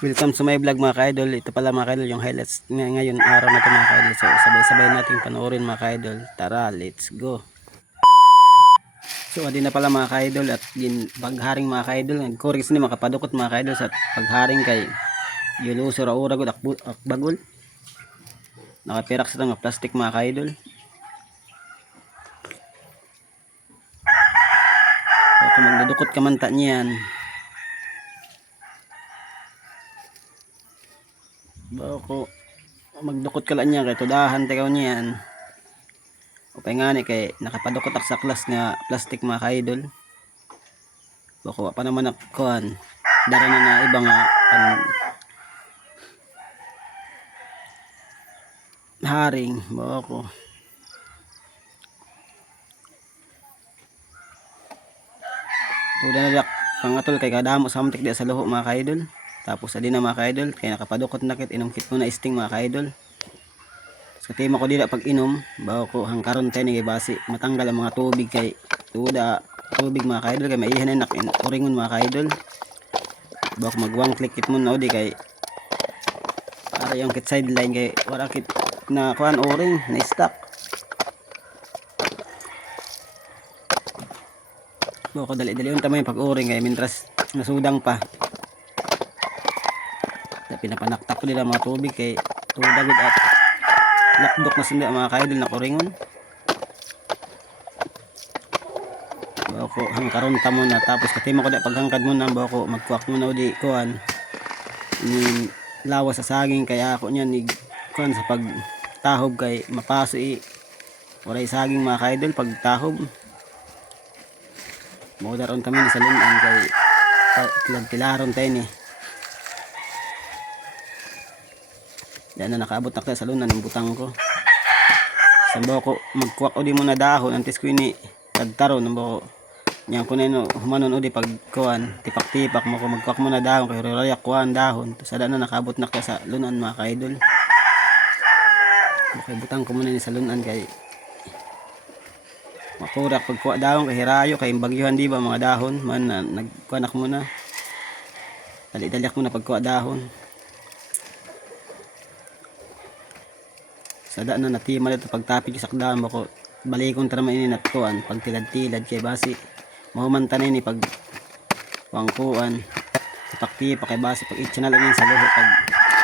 Welcome sa my vlog mga ka-idol. Ito pala mga ka-idol yung highlights ngayon araw na ito mga ka-idol. So sabay-sabay natin panoorin mga ka-idol. Tara, let's go. So adi na pala mga ka-idol at pagharing mga ka-idol. Nagkuris ni makapadukot mga ka-idol sa pagharing kay Yulusor Auragod Akbagol. Nakapirak sa nga plastic mga ka-idol. So kung magdudukot ka man ta niyan, bako magdukot ka lang niya kay tudahan tekaw niyan. Upay nga ni kay nakapadukot ak sa klas nga plastic mga ka-idol. Bako pa naman akuan. Dara na iba nga haring bako. Tuda na dak pangatol kay kadamo samtik di sa luho mga ka-idol. Tapos adi na mga ka-idol kay nakapadukot na kit inungkit mo na sting mga ka-idol. Sa tema ko dila pag inom, bago ko hangkaron tayo ni basi matanggal ang mga tubig kay tuda tubig mga ka-idol kay maihan na oringon mga ka-idol. Bago magwang click kit mo na odi kay para yung kit sideline kay wala kit na kuan oring na stock. Bago dali-dali unta may pag-oring kay mintras nasudang pa. Pinapanaktak ko nila mga tubig kay tuda gud at lakdok na sila mga ka-idol na koringon. Bako hangkaron ta muna tapos katima ko da paghangkad muna bako magkuak muna udi kuan ni lawas sa saging kaya ako niyan ni kuan sa pagtahob kay mapaso waray saging mga ka-idol pagtahob. Modaron kami ni sa lunan kay tilaron tayo ni. Yan na nakaabot na sa lunan ng butang ko. Sambo ko magkuwak o di muna dahon antes ko ini tagtaron nambo yan ko neno humanon o di pagkuan tipak-tipak mo ko magkuwak muna dahon kay royak kuan dahon tapos ada na nakaabot na sa lunan mga ka-idol. Okay, butang ko muna ni sa lunan kay makurak pagkuwak dahon kay hirayo kay bagyuhan di ba mga dahon man nagkuanak muna dali-daliak muna pagkuwak dahon. Sada na natima dito pagtapig sa sakdaan bako balikon tara man ini natkuan pag tilad-tilad kay basi mahumantan ni pag wangkuan tipak-tipak kay basi pag itcha na lang sa luho pag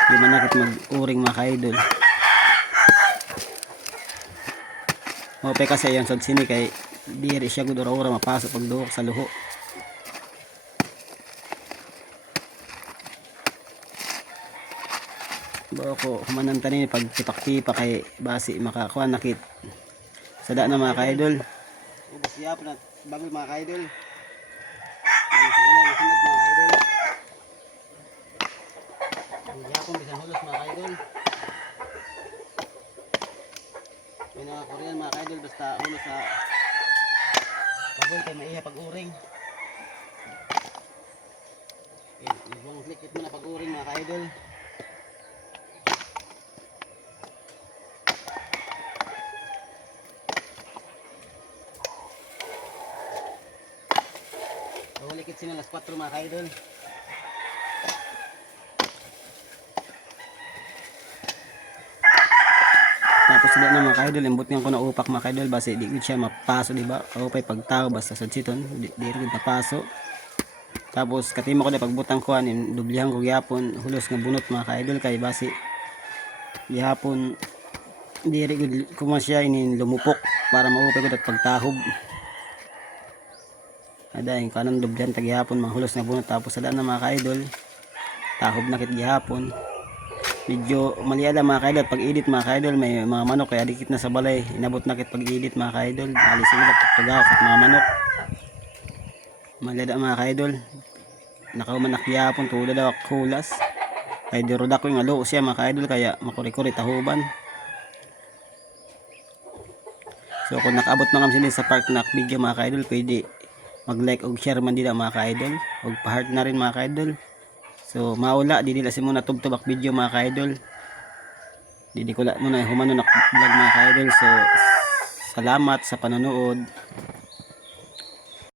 di man nakit mag-uring mga ka-idol. Mopay kasi yan sad sini kay diri siya gud ora-ora mapasok pag duhok sa luho. Bako humanan tanin pag tipak-tipak kay basi makakuha nakit sada na mga ka-idol. Ubos yap na bagol mga ka-idol. Ano sa ilang sunod mga ka-idol. Yapon bisan hulos mga ka-idol. May Korean mga ka-idol basta hulos sa bagol kay maiha pag-uring. Ibang klikit mo na pag-uring mga ka-idol. Ulikit sila las 4 mga ka-idol. Tapos sila na mga ka-idol, imbot nga ko na upak mga ka-idol basi di gud siya mapaso di ba? Kaupay pagtao basta sa siton, di gud mapaso. Tapos katimo ko na pagbutang ko anin dublihan ko gyapon hulos nga bunot mga ka-idol kay basi gyapon diri gud kuma siya inin lumupok para maupay gud at pagtahob. Ada yung kanan dubyan taghihapon manghulos na bunot tapos sada na mga ka-idol tahob na kit gihapon. Medyo maliala mga ka-idol pag edit mga ka-idol may mga manok kaya dikit na sa balay inabot na kit pag edit mga ka-idol alisilap tugaw sa mga manok maliada mga ka-idol nakaumanak gihapon tulad daw kulas kay dirodak ko yung alo siya mga ka-idol kaya makuri-kuri tahuban. So kung nakaabot na kami sa park na video mga ka-idol pwede mag-like og share man dila mga ka-idol og pa-heart na rin mga ka-idol. So maula di nila si muna tubtubak video mga ka-idol. Di ko la muna humanon ak vlog mga ka-idol. So salamat sa panonood.